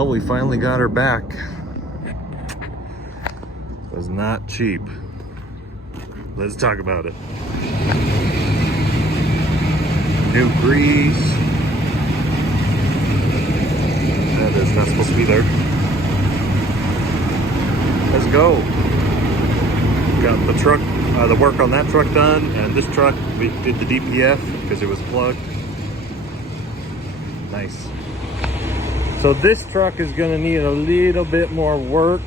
Well, we finally got her back. It was not cheap. Let's talk about it. New grease. That is not supposed to be there. Let's go. Got the truck, the work on that truck done, and this truck we did the DPF because it was plugged. Nice. So this truck is gonna need a little bit more work.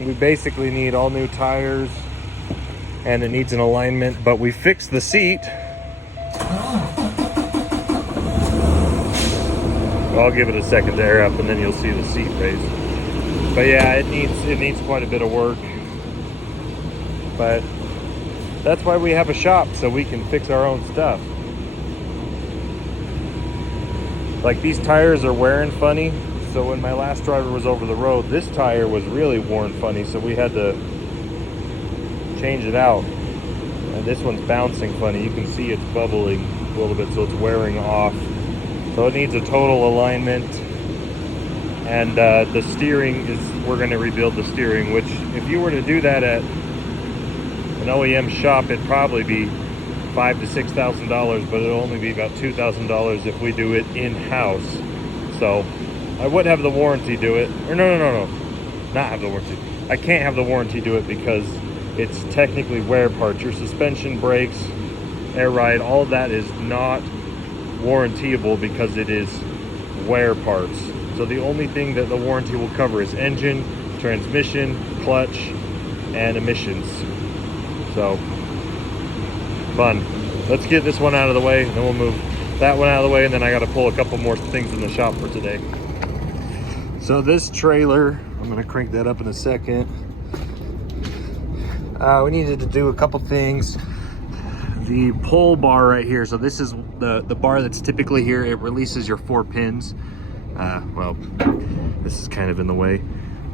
We basically need all new tires and it needs an alignment, but we fixed the seat. I'll give it a second to air up and then you'll see the seat raised. But yeah, it needs quite a bit of work. But that's why we have a shop, so we can fix our own stuff. Like, these tires are wearing funny, so when my last driver was over the road, this tire was really worn funny, so we had to change it out. And this one's bouncing funny. You can see it's bubbling a little bit, so it's wearing off. So it needs a total alignment. And the steering we're going to rebuild the steering, which if you were to do that at an OEM shop, it'd probably be $5,000 to $6,000, but it'll only be about $2,000 if we do it in-house. So I would have the warranty do it. Or no, not have the warranty. I can't have the warranty do it because it's technically wear parts. Your suspension, brakes, air ride, all of that is not warrantyable because it is wear parts. So the only thing that the warranty will cover is engine, transmission, clutch, and emissions. So, fun. Let's get this one out of the way, and then we'll move that one out of the way, and then I gotta pull a couple more things in the shop for today. So this trailer, I'm gonna crank that up in a second. We needed to do a couple things. The pull bar right here, so this is the bar that's typically here. It releases your 4 pins. Well, this is kind of in the way,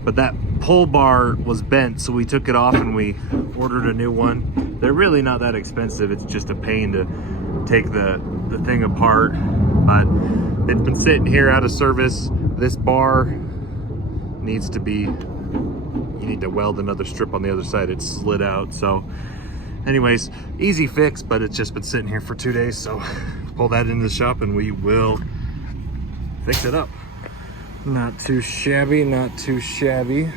but that pull bar was bent, so we took it off and we ordered a new one. They're really not that expensive. It's just a pain to take the thing apart, but it's been sitting here out of service. This bar needs to be, you need to weld another strip on the other side. It's slid out. So anyways, easy fix, but it's just been sitting here for 2 days. So pull that into the shop and we will fix it up. Not too shabby, not too shabby.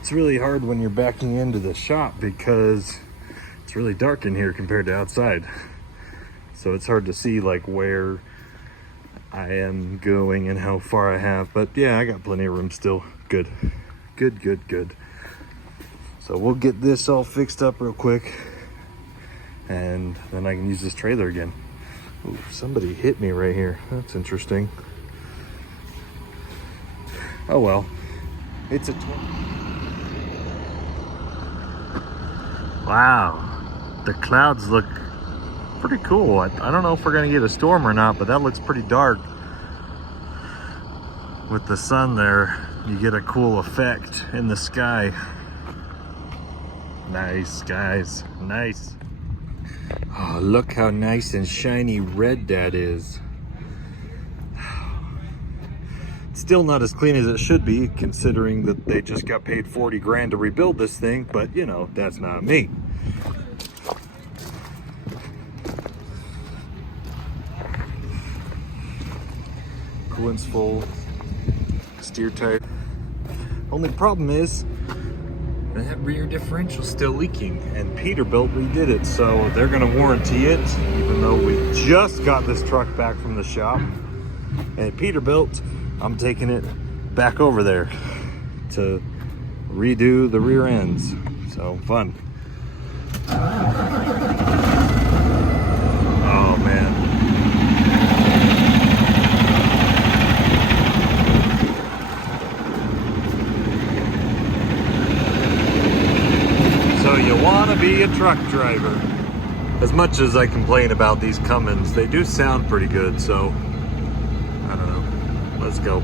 It's really hard when you're backing into the shop because it's really dark in here compared to outside. So it's hard to see like where I am going and how far I have. But yeah, I got plenty of room still. Good. Good. So we'll get this all fixed up real quick and then I can use this trailer again. Ooh, somebody hit me right here. That's interesting. Oh well. It's a wow. The clouds look pretty cool. I don't know if we're gonna get a storm or not, but that looks pretty dark. With the sun there, you get a cool effect in the sky. Nice, guys. Nice. Oh, look how nice and shiny red that is. Still not as clean as it should be, considering that they just got paid 40 grand to rebuild this thing, but you know, that's not me. Coolant's full, steer tight. Only problem is, that rear differential's still leaking, and Peterbilt redid it, so they're gonna warranty it, even though we just got this truck back from the shop. And Peterbilt, I'm taking it back over there to redo the rear ends. So fun. Oh man. So you want to be a truck driver. As much as I complain about these Cummins, they do sound pretty good, so I don't know. Let's go.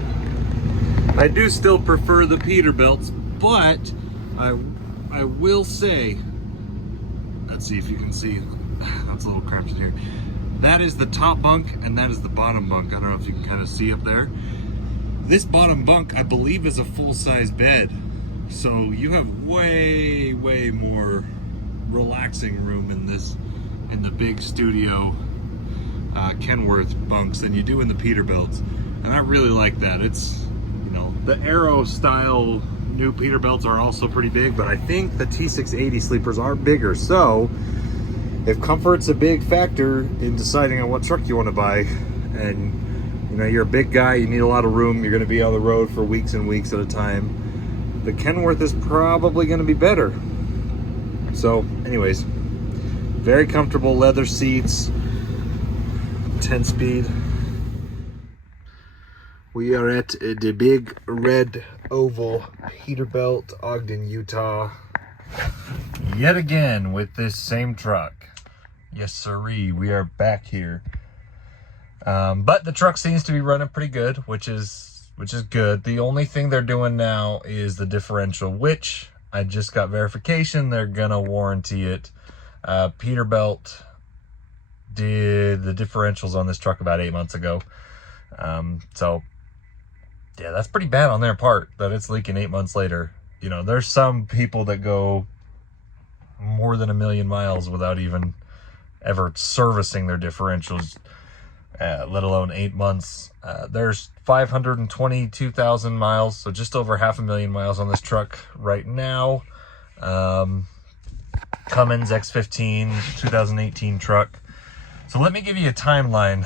I do still prefer the Peterbilts, but I will say, let's see if you can see, that's a little cramped in here. That is the top bunk and that is the bottom bunk. I don't know if you can kind of see up there. This bottom bunk, I believe, is a full-size bed. So you have way, way more relaxing room in the big studio Kenworth bunks than you do in the Peterbilts. And I really like that. It's, you know, the Aero style new Peterbilts are also pretty big, but I think the T680 sleepers are bigger. So if comfort's a big factor in deciding on what truck you want to buy, and you know, you're a big guy, you need a lot of room, you're going to be on the road for weeks and weeks at a time, the Kenworth is probably going to be better. So anyways, very comfortable leather seats, 10-speed. We are at the big red oval Peterbilt, Ogden, Utah, yet again with this same truck. Yes sirree, we are back here. But the truck seems to be running pretty good, which is good. The only thing they're doing now is the differential, which I just got verification they're gonna warranty it. Peterbilt did the differentials on this truck about 8 months ago. So yeah, that's pretty bad on their part that it's leaking 8 months later. You know, there's some people that go more than 1 million miles without even ever servicing their differentials, let alone 8 months. There's 522,000 miles, so just over 500,000 miles on this truck right now. Cummins X15 2018 truck. So let me give you a timeline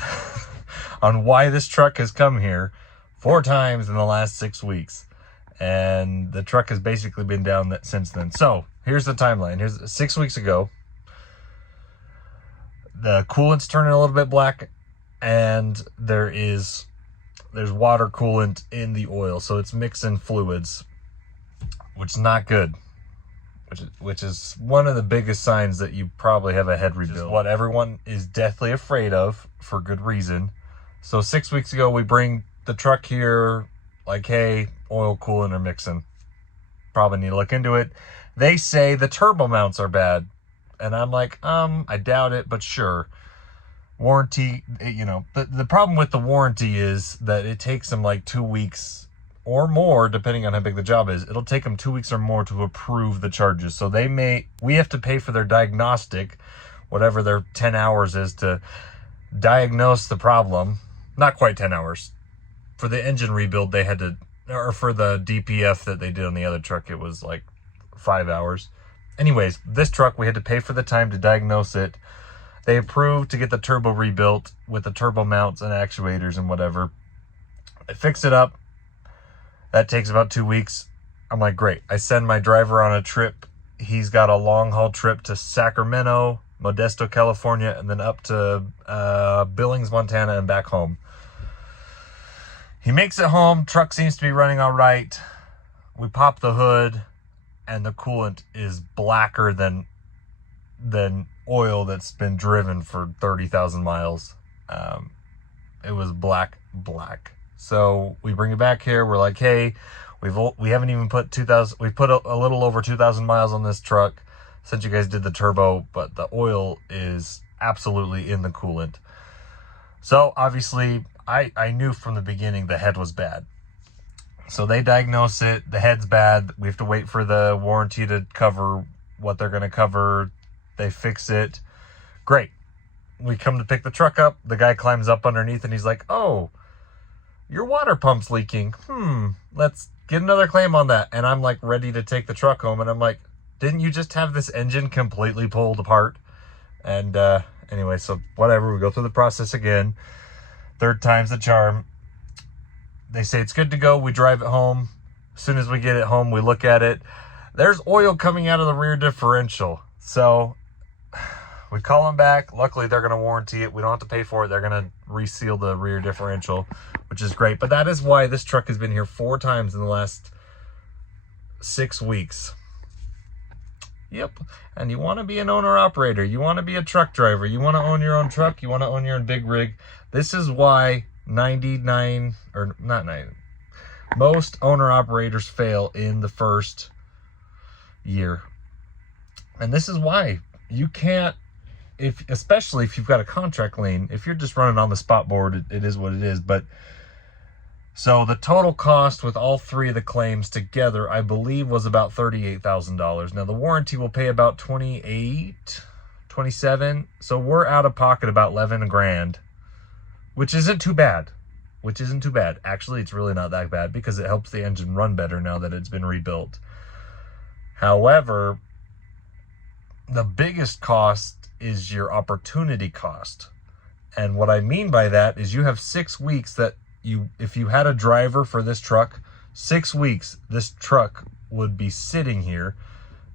on why this truck has come here 4 times in the last 6 weeks, and the truck has basically been down since then. So here's the timeline. Here's 6 weeks ago. The coolant's turning a little bit black, and there's water coolant in the oil, so it's mixing fluids, which is not good. Which is one of the biggest signs that you probably have a head rebuild. What everyone is deathly afraid of, for good reason. So 6 weeks ago, we bring the truck here, like, hey, oil coolant are mixing. Probably need to look into it. They say the turbo mounts are bad. And I'm like, I doubt it, but sure. Warranty, you know, the problem with the warranty is that it takes them like 2 weeks or more, depending on how big the job is. It'll take them 2 weeks or more to approve the charges. So we have to pay for their diagnostic, whatever their 10 hours is, to diagnose the problem. Not quite 10 hours. For the engine rebuild, they had to, or for the DPF that they did on the other truck, it was like 5 hours. Anyways, this truck, we had to pay for the time to diagnose it. They approved to get the turbo rebuilt with the turbo mounts and actuators and whatever. I fix it up. That takes about 2 weeks. I'm like, great. I send my driver on a trip. He's got a long haul trip to Sacramento, Modesto, California, and then up to Billings, Montana, and back home. He makes it home. Truck seems to be running all right. We pop the hood, and the coolant is blacker than oil that's been driven for 30,000 miles. It was black. So we bring it back here. We're like, hey, we haven't even put 2,000. We put a little over 2,000 miles on this truck since you guys did the turbo, but the oil is absolutely in the coolant. So obviously, I knew from the beginning the head was bad. So they diagnose it. The head's bad. We have to wait for the warranty to cover what they're going to cover. They fix it. Great. We come to pick the truck up. The guy climbs up underneath and he's like, oh, your water pump's leaking. Let's get another claim on that. And I'm like ready to take the truck home. And I'm like, didn't you just have this engine completely pulled apart? And anyway, so whatever. We go through the process again. 3rd time's the charm. They say it's good to go. We drive it home. As soon as we get it home, we look at it. There's oil coming out of the rear differential. So we call them back. Luckily, they're going to warranty it. We don't have to pay for it. They're going to reseal the rear differential, which is great. But that is why this truck has been here 4 times in the last 6 weeks. Yep. And you want to be an owner-operator. You want to be a truck driver. You want to own your own truck. You want to own your own big rig. This is why most owner-operators fail in the first year. And this is why. You can't especially if you've got a contract lane. If you're just running on the spot board, it is what it is. But so the total cost with all three of the claims together, I believe, was about $38,000. Now the warranty will pay about 28, 27. So we're out of pocket about 11 grand, which isn't too bad. Actually, it's really not that bad because it helps the engine run better now that it's been rebuilt. However, the biggest cost is your opportunity cost. And what I mean by that is you have 6 weeks that if you had a driver for this truck, 6 weeks, this truck would be sitting here,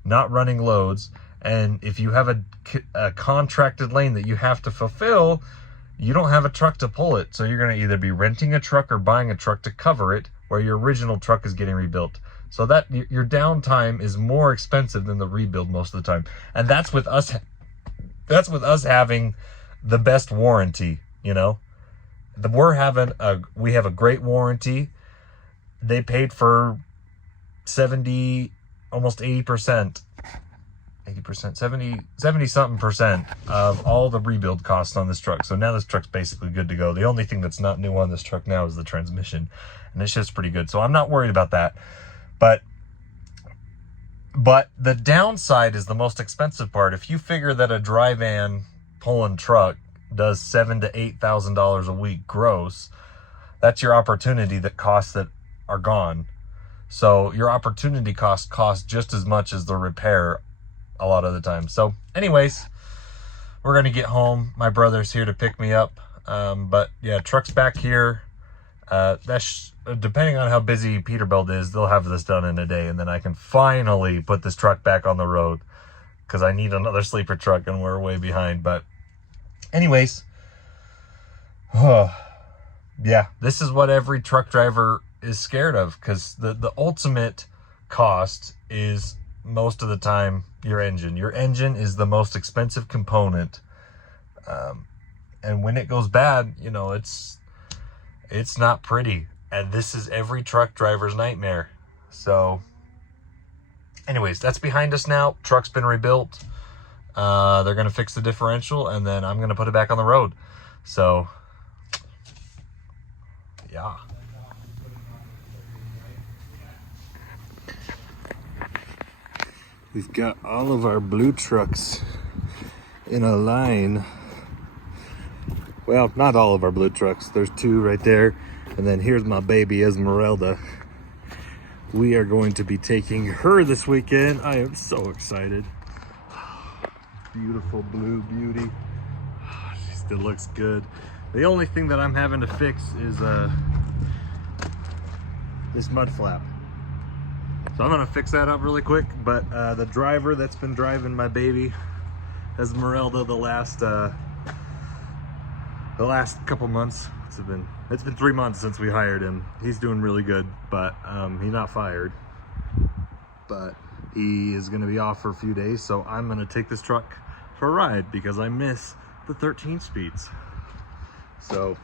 not running loads. And if you have a contracted lane that you have to fulfill, you don't have a truck to pull it. So you're going to either be renting a truck or buying a truck to cover it, where your original truck is getting rebuilt. So that your downtime is more expensive than the rebuild most of the time. And that's with us having the best warranty, you know. We have a great warranty. They paid for 70, almost 80%, 70 something percent of all the rebuild costs on this truck. So now this truck's basically good to go. The only thing that's not new on this truck now is the transmission, and it's just pretty good. So I'm not worried about that. But the downside is the most expensive part. If you figure that a dry van pulling truck does $7,000 to $8,000 a week gross, that's your opportunity that costs that are gone. So your opportunity costs just as much as the repair a lot of the time. So anyways, we're going to get home. My brother's here to pick me up. But yeah, truck's back here. That's depending on how busy Peterbilt is, they'll have this done in a day, and then I can finally put this truck back on the road because I need another sleeper truck and we're way behind. But anyways, yeah, this is what every truck driver is scared of, because the ultimate cost is most of the time your engine. Your engine is the most expensive component, and when it goes bad, you know, it's not pretty, and this is every truck driver's nightmare. So anyways, that's behind us now. Truck's been rebuilt. They're gonna fix the differential, and then I'm gonna put it back on the road. So yeah. We've got all of our blue trucks in a line. Well, not all of our blue trucks. There's 2 right there. And then here's my baby Esmeralda. We are going to be taking her this weekend. I am so excited. Beautiful blue beauty. She still looks good. The only thing that I'm having to fix is this mud flap. So I'm gonna fix that up really quick. But the driver that's been driving my baby Esmeralda the last couple months, it's been 3 months since we hired him. He's doing really good, but he's not fired. But he is gonna be off for a few days, so I'm gonna take this truck for a ride because I miss the 13 speeds. So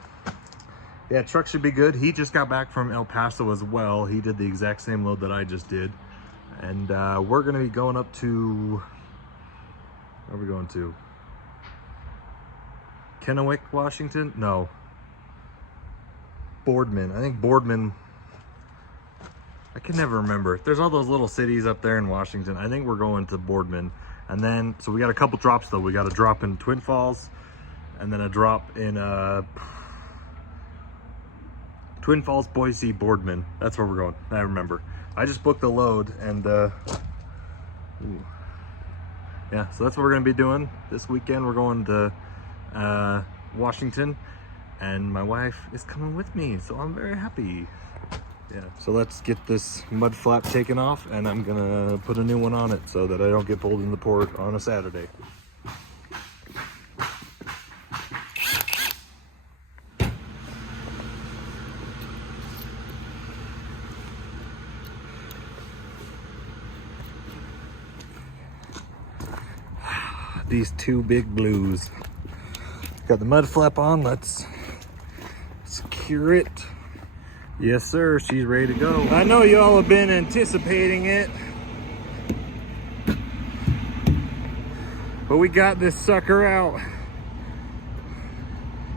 yeah, truck should be good. He just got back from El Paso as well. He did the exact same load that I just did. And we're gonna be going up to, where are we going to? Kennewick, Washington? No. Boardman. I think Boardman. I can never remember. There's all those little cities up there in Washington. I think we're going to Boardman. And then, so we got a couple drops though. We got a drop in Twin Falls, and then a drop in Twin Falls, Boise, Boardman. That's where we're going. I remember. I just booked the load, and yeah, so that's what we're gonna be doing this weekend. We're going to Washington, and my wife is coming with me, so I'm very happy. Yeah, so let's get this mud flap taken off, and I'm gonna put a new one on it so that I don't get pulled in the port on a Saturday. These 2 big blues. Got the mud flap on. Let's secure it. Yes, sir. She's ready to go. I know y'all have been anticipating it. But we got this sucker out.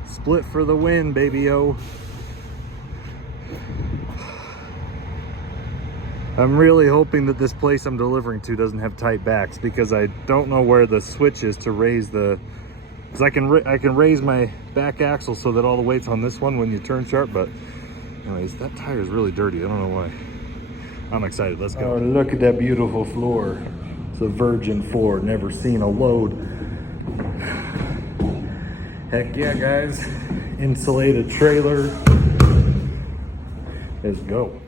Split for the win, baby-o. I'm really hoping that this place I'm delivering to doesn't have tight backs, because I don't know where the switch is to raise the, because I can raise my back axle so that all the weight's on this one when you turn sharp. But anyways, that tire is really dirty. I don't know why. I'm excited. Let's go. Oh, look at that beautiful floor. It's a Virgin Ford. Never seen a load. Heck yeah, guys. Insulated trailer. Let's go.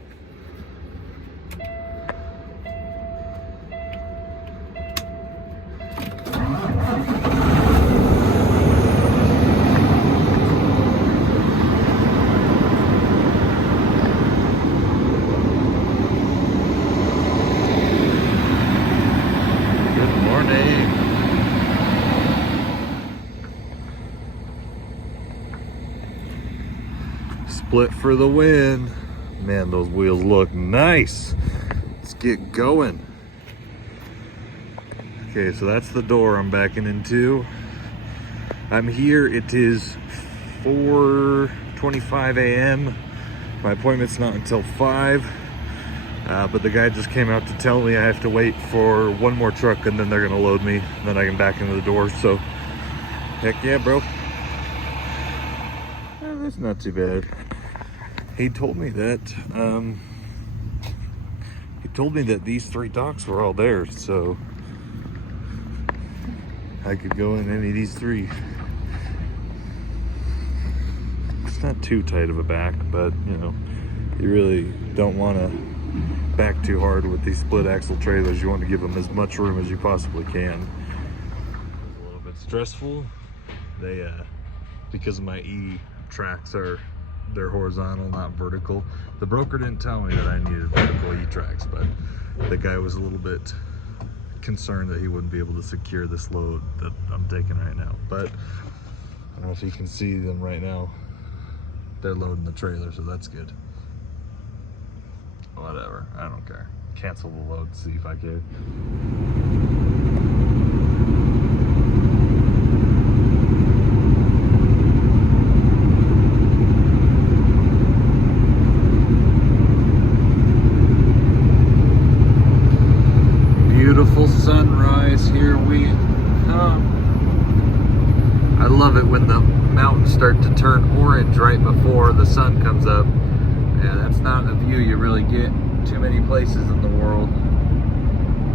Split for the win. Man, those wheels look nice. Let's get going. Okay, so that's the door I'm backing into. I'm here. It is 4:25 a.m. My appointment's not until 5. But the guy just came out to tell me I have to wait for one more truck and then they're gonna load me. And then I can back into the door. So, heck yeah, bro. That's not too bad. He told me that these 3 docks were all there, so I could go in any of these 3. It's not too tight of a back, but you know, you really don't want to back too hard with these split axle trailers. You want to give them as much room as you possibly can. It's a little bit stressful. They because my E tracks they're horizontal, not vertical. The broker didn't tell me that I needed vertical E-tracks, but the guy was a little bit concerned that he wouldn't be able to secure this load that I'm taking right now. But I don't know if you can see them right now. They're loading the trailer, so that's good. Whatever, I don't care. Cancel the load, see if I care. Beautiful sunrise, here we come. I love it when the mountains start to turn orange right before the sun comes up. Yeah, that's not a view you really get too many places in the world.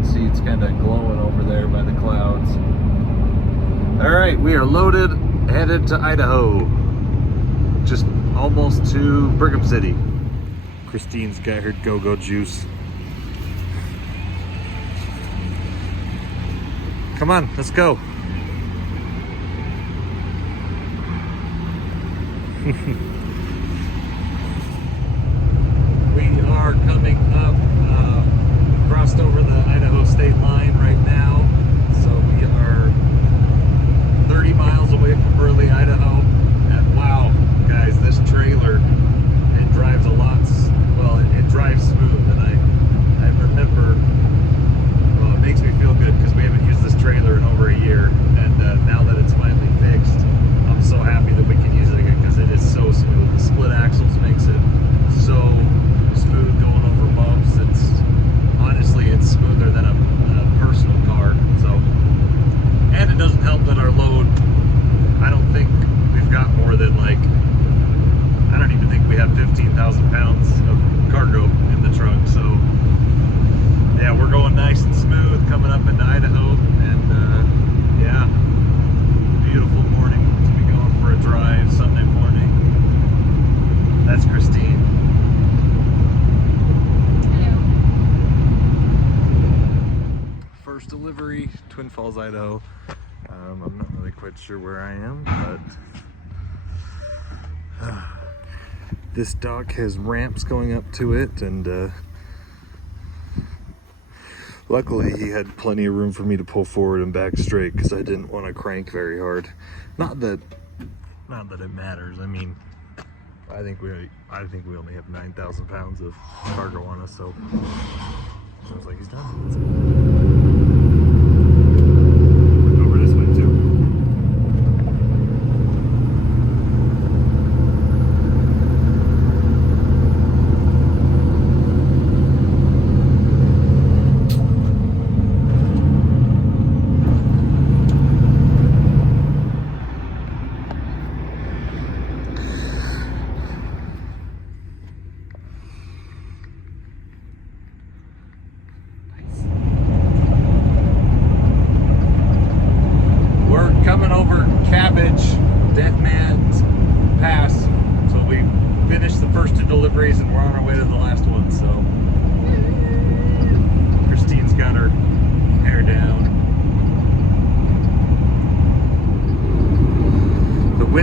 See, it's kind of glowing over there by the clouds. All right, we are loaded, headed to Idaho. Just almost to Brigham City. Christine's got her go-go juice. Come on, let's go. We are coming up, crossed over the Idaho state line right now. So we are 30 miles away from Burley, Idaho. And wow, guys, this trailer, it drives a lot, well, it drives smooth. And I remember, well, it makes me feel good because we haven't used this trailer in over a year. And now that it's finally fixed, I'm so happy that we can use it again because it is so smooth. The split axles makes it so smooth going over bumps. Honestly, it's smoother than a personal car. So, and it doesn't help that our load, I don't think we've got more than I don't even think we have 15,000 pounds of cargo in the truck. So yeah, we're going nice and smooth coming up into Idaho, and yeah, beautiful morning to be going for a drive Sunday morning. That's Christine. First delivery, Twin Falls, Idaho. I'm not really quite sure where I am, but this dock has ramps going up to it, and luckily he had plenty of room for me to pull forward and back straight because I didn't want to crank very hard. Not that it matters. I mean, I think we only have 9,000 pounds of cargo on us, so sounds like he's done. Over to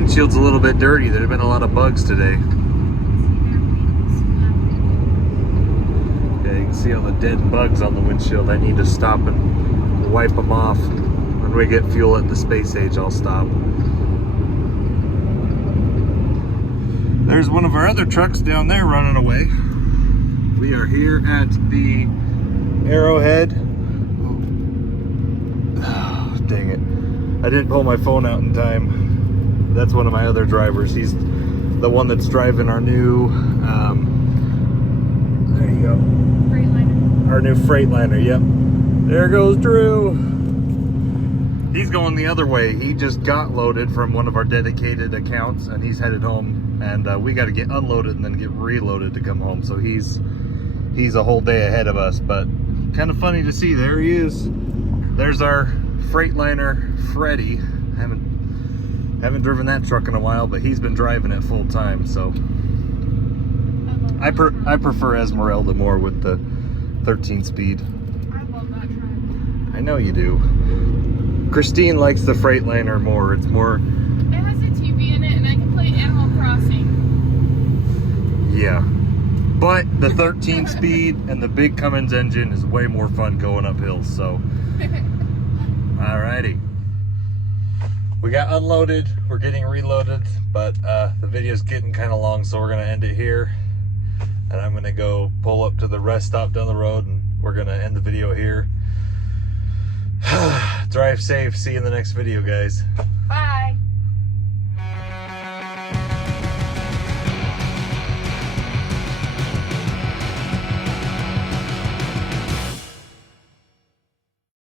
windshield's a little bit dirty. There's been a lot of bugs today. Yeah, you can see all the dead bugs on the windshield. I need to stop and wipe them off. When we get fuel at the Space Age, I'll stop. There's one of our other trucks down there running away. We are here at the Arrowhead. Oh, dang it. I didn't pull my phone out in time. That's one of my other drivers. He's the one that's driving our new, there you go. Freightliner. Our new Freightliner, yep. There goes Drew. He's going the other way. He just got loaded from one of our dedicated accounts and he's headed home. And we got to get unloaded and then get reloaded to come home. So he's a whole day ahead of us, but kind of funny to see. There he is. There's our Freightliner Freddy. Haven't driven that truck in a while, but he's been driving it full time. So I prefer Esmeralda more with the 13 speed. I love that truck. I know you do. Christine likes the Freightliner more. It's more. It has a TV in it, and I can play Animal Crossing. Yeah. But the 13 speed and the big Cummins engine is way more fun going up hills, so. Alrighty. We got unloaded, we're getting reloaded, but the video's getting kind of long, so we're gonna end it here. And I'm gonna go pull up to the rest stop down the road and we're gonna end the video here. Drive safe, see you in the next video, guys. Bye.